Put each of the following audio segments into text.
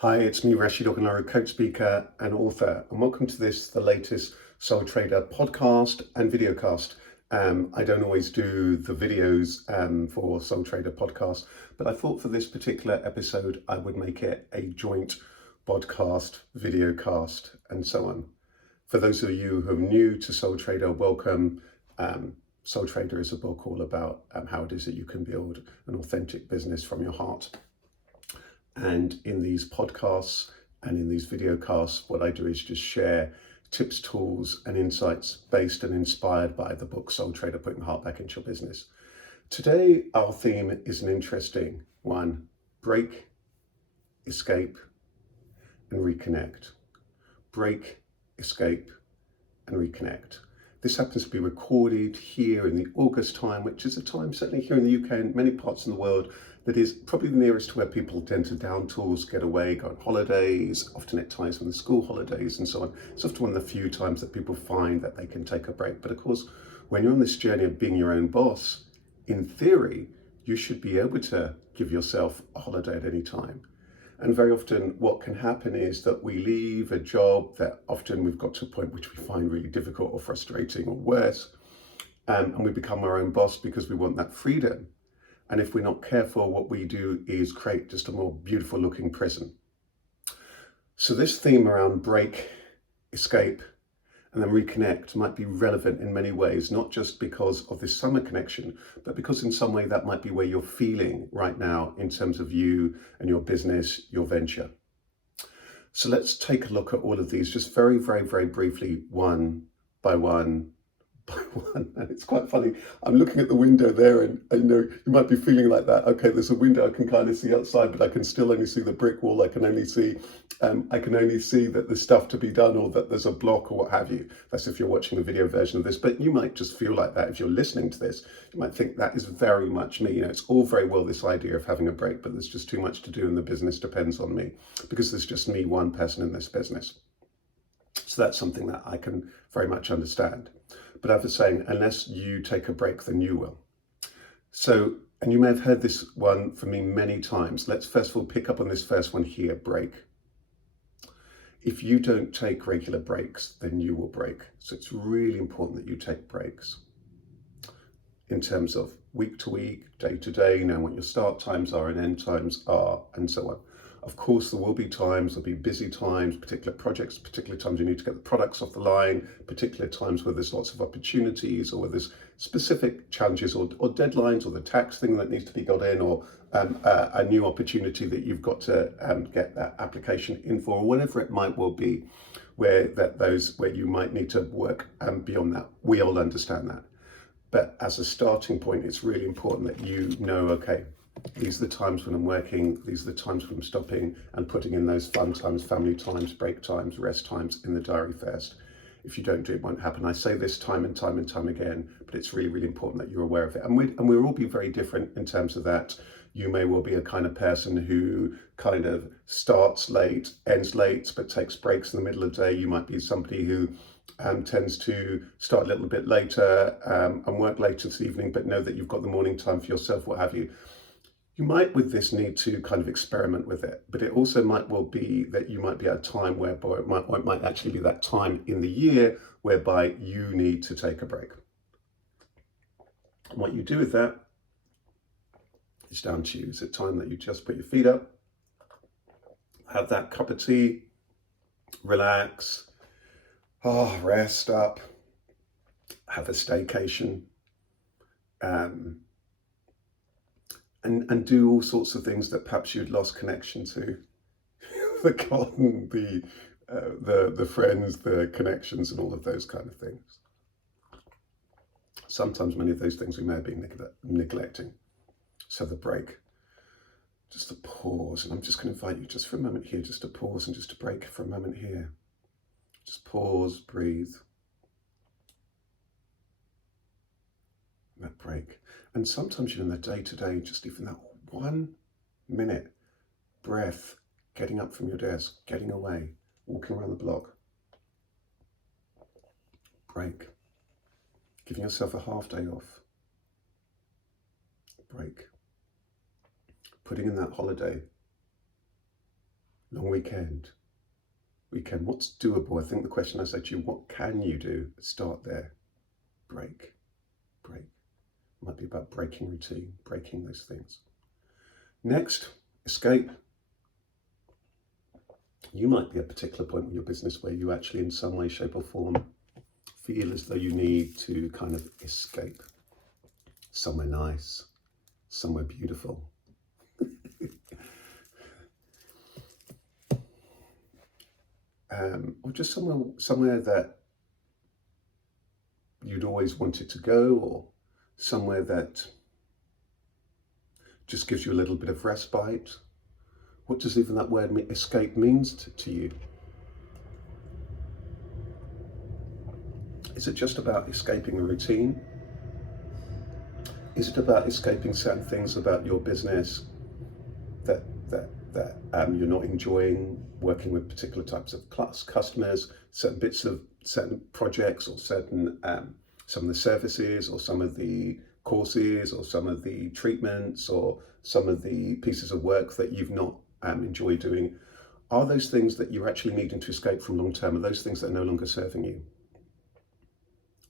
Hi, it's me, Rashid Ogunlari, coach, speaker, and author, and welcome to the latest Soul Trader podcast and videocast. I don't always do the videos for Soul Trader podcast, but I thought for this particular episode, I would make it a joint podcast, videocast, and so on. For those of you who are new to Soul Trader, welcome. Soul Trader is a book all about how it is that you can build an authentic business from your heart. And in these podcasts and in these video casts, what I do is just share tips, tools, and insights based and inspired by the book Soul Trader, Putting the Heart Back into Your Business. Today, our theme is an interesting one: break, escape, and reconnect. Break, escape, and reconnect. This happens to be recorded here in the August time, which is a time, certainly here in the UK and many parts of the world, that is probably the nearest to where people tend to down tools, get away, go on holidays. Often it ties with the school holidays and so on. It's often one of the few times that people find that they can take a break. But of course, when you're on this journey of being your own boss, in theory, you should be able to give yourself a holiday at any time. And very often what can happen is that we leave a job that often we've got to a point which we find really difficult or frustrating or worse, and we become our own boss because we want that freedom. And if we're not careful, what we do is create just a more beautiful looking prison. So this theme around break, escape, and then reconnect might be relevant in many ways, not just because of this summer connection, but because in some way that might be where you're feeling right now in terms of you and your business, your venture. So let's take a look at all of these just very, very, very briefly, one by one. And it's quite funny. I'm looking at the window there, and you know, you might be feeling like that. Okay, there's a window I can kind of see outside, but I can still only see the brick wall. I can only see that there's stuff to be done, or that there's a block, or what have you. That's if you're watching the video version of this. But you might just feel like that if you're listening to this. You might think that is very much me. You know, it's all very well this idea of having a break, but there's just too much to do, and the business depends on me because there's just me, one person in this business. So that's something that I can very much understand. But I was saying, unless you take a break, then you will. So, and you may have heard this one from me many times. Let's first of all pick up on this first one here, break. If you don't take regular breaks, then you will break. So it's really important that you take breaks in terms of week to week, day to day, know what your start times are and end times are, and so on. Of course, there will be times, there'll be busy times, particular projects, particular times you need to get the products off the line, particular times where there's lots of opportunities, or where there's specific challenges or deadlines, or the tax thing that needs to be got in, or a new opportunity that you've got to get that application in for, or whatever it might well be, where you might need to work beyond that. We all understand that. But as a starting point, it's really important that you know, okay, these are the times when I'm working, these are the times when I'm stopping and putting in those fun times, family times, break times, rest times in the diary first. If you don't do it, it won't happen. I say this time and time and time again, but it's really, really important that you're aware of it. And we'll all be very different in terms of that. You may well be a kind of person who kind of starts late, ends late, but takes breaks in the middle of the day. You might be somebody who tends to start a little bit later and work later this evening, but know that you've got the morning time for yourself, what have you. You might with this need to kind of experiment with it, but it also might well be that you might be at a time whereby it might actually be that time in the year whereby you need to take a break. And what you do with that is down to you. It's a time that you just put your feet up, have that cup of tea, relax, rest up, have a staycation, and do all sorts of things that perhaps you'd lost connection to. The garden, the friends, the connections, and all of those kind of things. Sometimes many of those things we may have been neglecting. So the break, just a pause, and I'm just going to invite you just for a moment here, just to pause and just to break for a moment here. Just pause, breathe. That break. And sometimes you're in the day-to-day, just even that 1 minute breath, getting up from your desk, getting away, walking around the block. Break. Giving yourself a half day off. Break. Putting in that holiday. long weekend. What's doable? I think the question I said to you, what can you do? Start there. Break. It might be about breaking routine, breaking those things. Next, escape. You might be at a particular point in your business where you actually in some way, shape or form feel as though you need to kind of escape somewhere nice, somewhere beautiful. Or just somewhere that you'd always wanted to go, or somewhere that just gives you a little bit of respite. What does even that word escape means to you? Is it just about escaping the routine? Is it about escaping certain things about your business that you're not enjoying, working with particular types of customers, certain bits of certain projects, or certain some of the services, or some of the courses, or some of the treatments, or some of the pieces of work that you've not enjoyed doing? Are those things that you're actually needing to escape from long term? Are those things that are no longer serving you?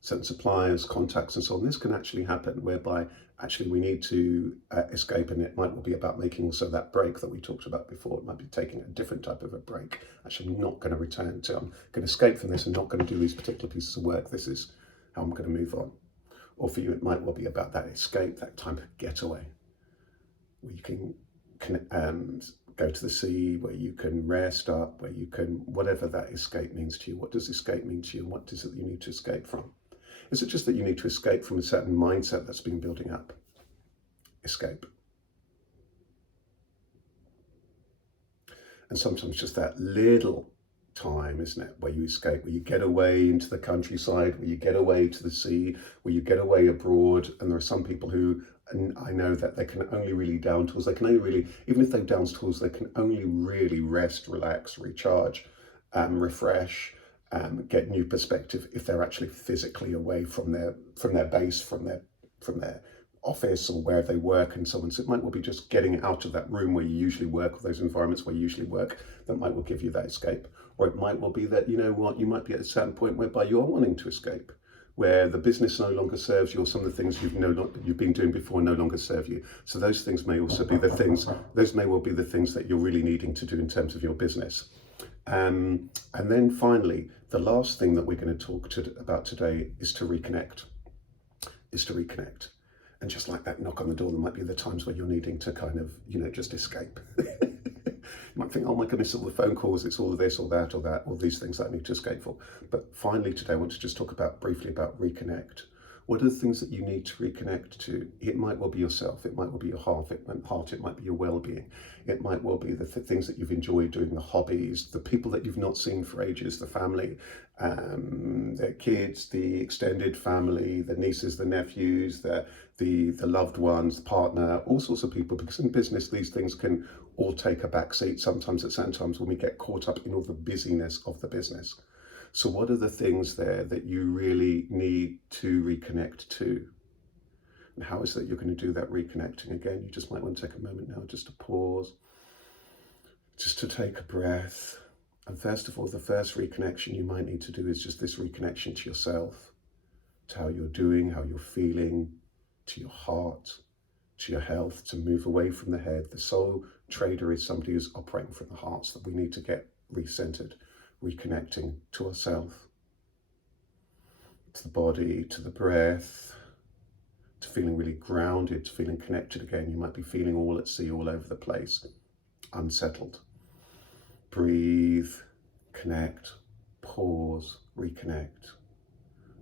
Certain suppliers, contacts and so on. This can actually happen whereby actually we need to escape, and it might well be about making also that break that we talked about before. It might be taking a different type of a break. Actually, I'm not going to return to, I'm going to escape from this and not going to do these particular pieces of work. This is how I'm going to move on. Or for you, it might well be about that escape, that time of getaway, where you can go to the sea, where you can rest up, where you can, whatever that escape means to you. What does escape mean to you, and what is it that you need to escape from? Is it just that you need to escape from a certain mindset that's been building up? Escape. And sometimes just that little time, isn't it, where you escape, where you get away into the countryside, where you get away to the sea, where you get away abroad. And there are some people who, and I know that they can only really down tools, they can only really, even if they've down tools, they can only really rest, relax, recharge, refresh, get new perspective if they're actually physically away from their base, from their office or where they work and so on. So it might well be just getting out of that room where you usually work, or those environments where you usually work, that might well give you that escape. Or it might well be that, you know what, you might be at a certain point whereby you are wanting to escape, where the business no longer serves you, or some of the things you've been doing before no longer serve you. So those things may also be the things, those may well be the things that you're really needing to do in terms of your business. And then finally, the last thing that we're going to talk about today is to reconnect. And just like that knock on the door, there might be the times where you're needing to kind of, just escape. You might think, oh my goodness, all the phone calls, it's all of this or that, all these things that I need to escape for. But finally today, I want to just talk briefly about reconnect. What are the things that you need to reconnect to? It might well be yourself, it might well be your heart, it might be your well-being. It might well be the things that you've enjoyed doing, the hobbies, the people that you've not seen for ages, the family, their kids, the extended family, the nieces, the nephews, the loved ones, the partner, all sorts of people. Because in business, these things can all take a back seat sometimes at certain times when we get caught up in all the busyness of the business. So what are the things there that you really need to reconnect to? And how is that you're going to do that reconnecting? Again, you just might want to take a moment now just to pause, just to take a breath. And first of all, the first reconnection you might need to do is just this reconnection to yourself, to how you're doing, how you're feeling, to your heart, to your health, to move away from the head. The soul trader is somebody who's operating from the heart, so that we need to get recentered, reconnecting to ourselves, to the body, to the breath, to feeling really grounded, to feeling connected again. You might be feeling all at sea, all over the place, unsettled. Breathe, connect, pause, reconnect.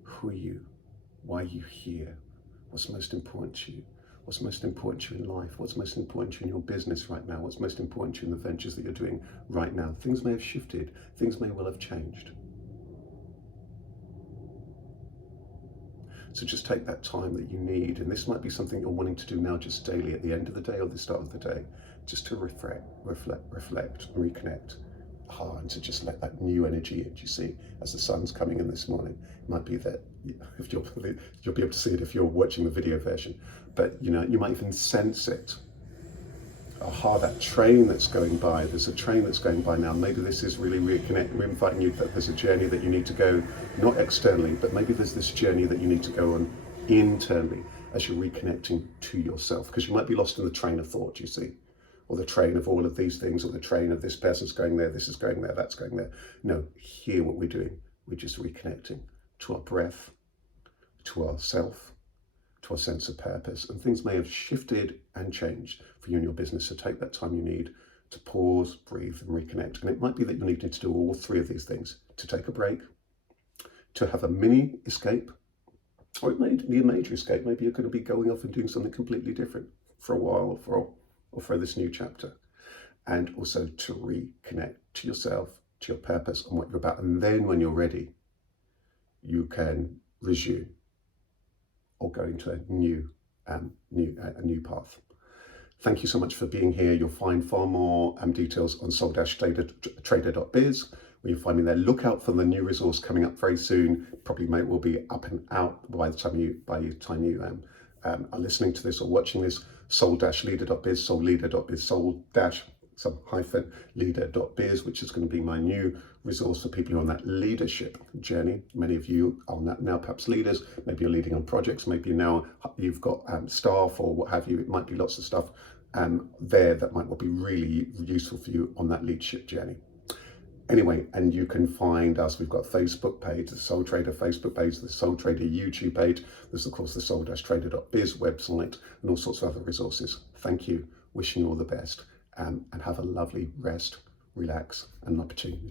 Who are you? Why are you here? What's most important to you? What's most important to you in life? What's most important to you in your business right now? What's most important to you in the ventures that you're doing right now? Things may have shifted. Things may well have changed. So just take that time that you need, and this might be something you're wanting to do now just daily at the end of the day or the start of the day, just to reflect, reconnect, and to just let that new energy in. You see, as the sun's coming in this morning, it might be that if you'll be able to see it if you're watching the video version, but you might even sense it aha, that train that's going by, there's a train that's going by now. Maybe this is really reconnecting. We're inviting you that there's a journey that you need to go, not externally, but maybe there's this journey that you need to go on internally as you're reconnecting to yourself, because you might be lost in the train of thought, you see, or the train of all of these things, or the train of this person's going there, this is going there, that's going there. No, here what we're doing, we're just reconnecting to our breath, to ourself, to our sense of purpose. And things may have shifted and changed for you and your business. So take that time you need to pause, breathe, and reconnect. And it might be that you need to do all three of these things: to take a break, to have a mini escape, or it may be a major escape. Maybe you're going to be going off and doing something completely different for a while, or for this new chapter. And also to reconnect to yourself, to your purpose and what you're about. And then when you're ready, you can resume or go into a new path. Thank you so much for being here. You'll find far more details on soul-trader.biz, where you'll find me there. Look out for the new resource coming up very soon. Probably will be up and out by the time you are listening to this or watching this. Soul-leader.biz, soul-leader.biz, soul-leader.biz, which is going to be my new resource for people who are on that leadership journey. Many of you are now perhaps leaders. Maybe you're leading on projects. Maybe now you've got staff or what have you. It might be lots of stuff there that might be really useful for you on that leadership journey. Anyway, and you can find us. We've got a Facebook page, the Soul Trader Facebook page, the Soul Trader YouTube page. There's of course the soul-trader.biz website and all sorts of other resources. Thank you. Wishing you all the best, and have a lovely rest, relax, and an opportunity